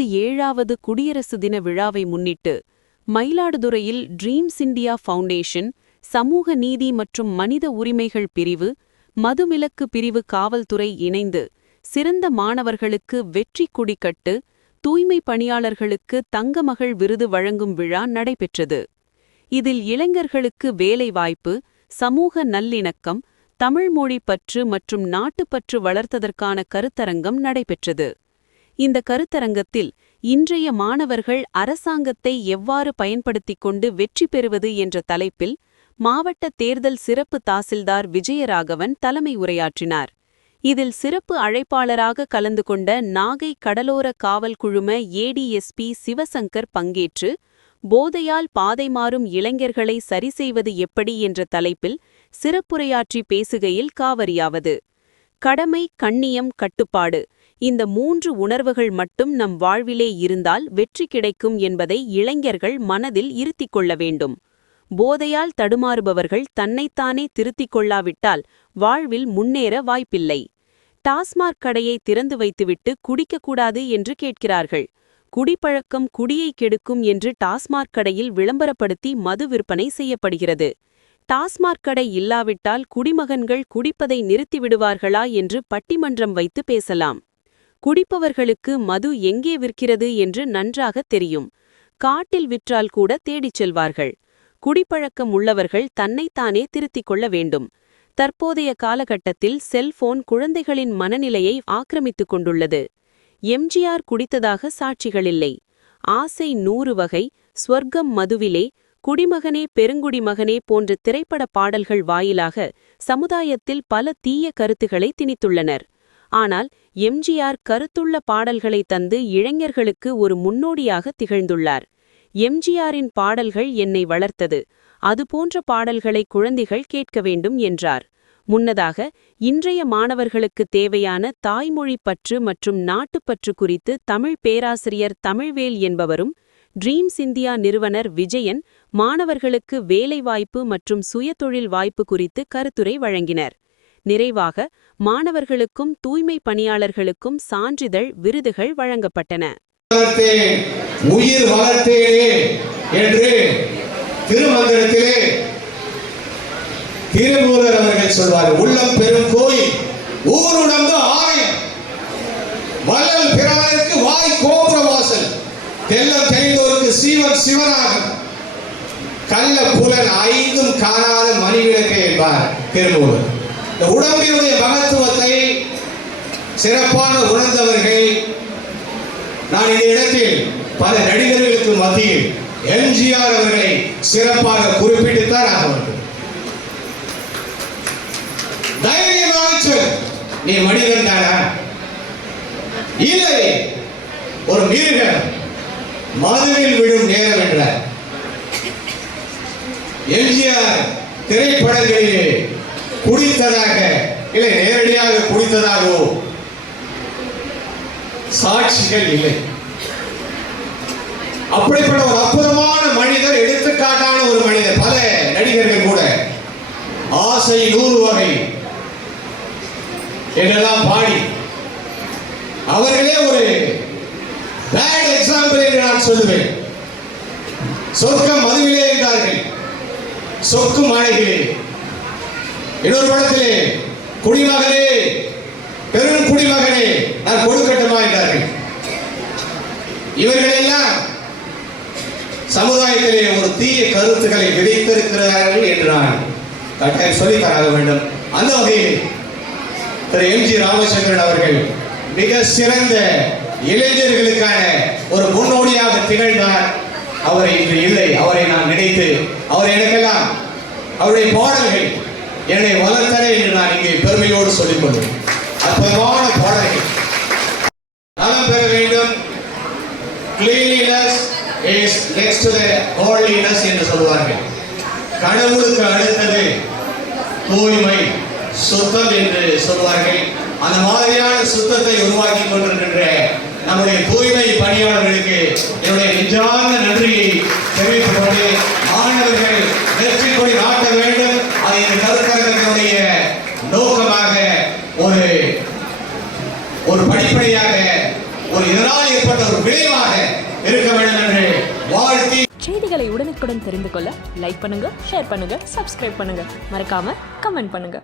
ஏழாவது குடியரசு தின விழாவை முன்னிட்டு மயிலாடுதுறையில் ட்ரீம்ஸ் இந்தியா ஃபவுண்டேஷன் சமூக நீதி மற்றும் மனித உரிமைகள் பிரிவு மதுமிலக்கு பிரிவு காவல்துறை இணைந்து சிறந்த மாணவர்களுக்கு வெற்றி குடிக்கட்டு தூய்மை பணியாளர்களுக்கு தங்கமகள் விருது வழங்கும் விழா நடைபெற்றது. இதில் இளைஞர்களுக்கு வேலைவாய்ப்பு சமூக நல்லிணக்கம் தமிழ்மொழி பற்று மற்றும் நாட்டுப்பற்று வளர்த்ததற்கான கருத்தரங்கம் நடைபெற்றது. இந்த கருத்தரங்கத்தில் இன்றைய மாணவர்கள் அரசாங்கத்தை எவ்வாறு பயன்படுத்திக் கொண்டு வெற்றி பெறுவது என்ற தலைப்பில் மாவட்ட தேர்தல் சிறப்பு தாசில்தார் விஜயராகவன் தலைமை உரையாற்றினார். இதில் சிறப்பு அழைப்பாளராக கலந்து கொண்ட நாகை கடலோர காவல் குழும ஏடிஎஸ்பி சிவசங்கர் பங்கேற்று போதையால் பாதை மாறும் இளைஞர்களை சரி செய்வது எப்படி? என்ற தலைப்பில் சிறப்புரையாற்றி பேசுகையில் காவரியாவது. கடமை கண்ணியம் கட்டுப்பாடு. இந்த மூன்று உணர்வுகள் மட்டும் நம் வாழ்விலே இருந்தால் வெற்றி கிடைக்கும் என்பதை இளைஞர்கள் மனதில் இருத்திக் கொள்ள வேண்டும். போதையால் தடுமாறுபவர்கள் தன்னைத்தானே திருத்திக் கொள்ளாவிட்டால் வாழ்வில் முன்னேற வாய்ப்பில்லை. டாஸ்மாக் கடையை திறந்து வைத்துவிட்டு குடிக்கக்கூடாது என்று கேட்கிறார்கள். குடிப்பழக்கம் குடியை கெடுக்கும் என்று டாஸ்மாக் கடையில் விளம்பரப்படுத்தி மது விற்பனை செய்யப்படுகிறது. டாஸ்மாக் கடை இல்லாவிட்டால் குடிமகன்கள் குடிப்பதை நிறுத்திவிடுவார்களா என்று பட்டிமன்றம் வைத்து பேசலாம். குடிப்பவர்களுக்கு மது எங்கே விற்கிறது என்று நன்றாக தெரியும். காட்டில் விற்றால் கூட தேடிச் செல்வார்கள். குடிப்பழக்கம் உள்ளவர்கள் தன்னைத்தானே திருத்திக் கொள்ள வேண்டும். தற்போதைய காலகட்டத்தில் செல்போன் குழந்தைகளின் மனநிலையை ஆக்கிரமித்துக் கொண்டுள்ளது. எம்ஜிஆர் குடித்ததாக சாட்சிகளில்லை ஆசை நூறு வகை ஸ்வர்க்கம் மதுவிலே குடிமகனே பெருங்குடிமகனே போன்ற திரைப்பட பாடல்கள் வாயிலாக சமுதாயத்தில் பல தீய கருத்துக்களை திணித்துள்ளனர். ஆனால் எம்ஜிஆர் கருத்துள்ள பாடல்களை தந்து இளைஞர்களுக்கு ஒரு முன்னோடியாக திகழ்ந்துள்ளார். எம்ஜிஆரின் பாடல்கள் என்னை வளர்த்தது. அதுபோன்ற பாடல்களை குழந்தைகள் கேட்க வேண்டும் என்றார். முன்னதாக இன்றைய மாணவர்களுக்கு தேவையான தாய்மொழி பற்று மற்றும் நாட்டுப்பற்று குறித்து தமிழ் பேராசிரியர் தமிழ்வேல் என்பவரும் ட்ரீம்ஸ் இந்தியா நிறுவனர் விஜயன் மாணவர்களுக்கு வேலைவாய்ப்பு மற்றும் சுயதொழில் வாய்ப்பு குறித்து கருத்துரை வழங்கினர். நிறைவாக மாணவர்களுக்கும் தூய்மை பணியாளர்களுக்கும் சான்றிதழ் விருதுகள் வழங்கப்பட்டன. உயிர் வளர்த்தேனே என்று திருமந்திரத்திலே திருமூலர் அவர்கள் சொல்வார் உள்ளம் பெரும் கோயில் எல்லாம் தெரிந்தோருக்கு சீவன் சிவனாகும். கல்ல புலன் ஐந்தும் காணாத மணி விளக்கை என்பார் திருமூலர் இந்த உடம்பினுடைய மகத்துவத்தை சிறப்பான உணர்ந்தவர்கள் நான் இந்த இடத்தில் பல நடிகர்களுக்கு மத்தியில் எம்ஜிஆர் அவர்களை சிறப்பாக குறிப்பிட்டுத்தான் ஆக வேண்டும். தைரியமாக சொல். நீ மனிதன் தானா? இல்லை. ஒரு மிருகம். மதுவில் விடும் நேரம் என்றார் எம்ஜிஆர் திரைப்படங்களிலே குடித்ததாக இல்லை நேரடியாக குடித்ததாகவோ சாட்சிகள் இல்லை. அப்படிப்பட்ட ஒரு அற்புதமான மனிதர் எடுத்துக்காட்டான ஒரு மனிதர் பல நடிகர்கள் கூட ஆசை நூறு வகை என்றெல்லாம் பாடி அவர்களே ஒரு பேட் எக்ஸாம்பிள் என்று நான் சொல்லுவேன். சொர்க்கம் மதுவிலே என்றார்கள் சொக்கு மாளிகளே இன்னொரு படத்திலே குடிமகனே பெரும் குடிமகனே நான் கொடுக்கட்டுமா என்றார்கள். இவர்கள் எல்லாம் சமுதாயத்திலே ஒரு தீய கருத்துக்களை விதைத்திருக்கிறார்கள் என்று நான் கட்டாயம் சொல்லித் தராக வேண்டும். அந்த வகையில் திரு எம் ஜி ராமச்சந்திரன் அவர்கள் மிக சிறந்த இளைஞர்களுக்கான ஒரு முன்னோடியாக திகழ்ந்தார். அவரை இன்று இல்லை. அவரை நான் நினைத்து அவர் எனக்கெல்லாம் அவருடைய பாடல்கள் என்னை வளர்த்தன என்று நான் இங்கே பெருமையோடு சொல்லிக் கொள்வேன் அற்புதமான பாடல்கள். நலம் பெற வேண்டும். Cleanliness is next to the என்று சொல்வார்கள். கடவுளுக்கு அடுத்தது தூய்மை சுத்தம் என்று சொல்வார்கள். அந்த மாதிரியான சுத்தத்தை உருவாக்கி கொண்டிருக்கின்ற நம்முடைய தூய்மை பணியாளர்களுக்கு என்னுடைய நிஜான நன்றியை தெரிவித்துக் கொண்டு மாணவர்கள் வெற்றி கொடி நாட்ட வேண்டும். அது இந்த கருத்தரங்கத்தினுடைய நோக்கமாக ஒரு ஒரு படிப்படியாக ஒரு இதனால் ஏற்பட்ட ஒரு விளைவாக இருக்க வேண்டும் என்று வாழ்த்தி செய்திகளை உடனுக்குடன் தெரிந்து கொள்ள லைக் பண்ணுங்க ஷேர் பண்ணுங்க சப்ஸ்கிரைப் பண்ணுங்க. மறக்காம கமெண்ட் பண்ணுங்க.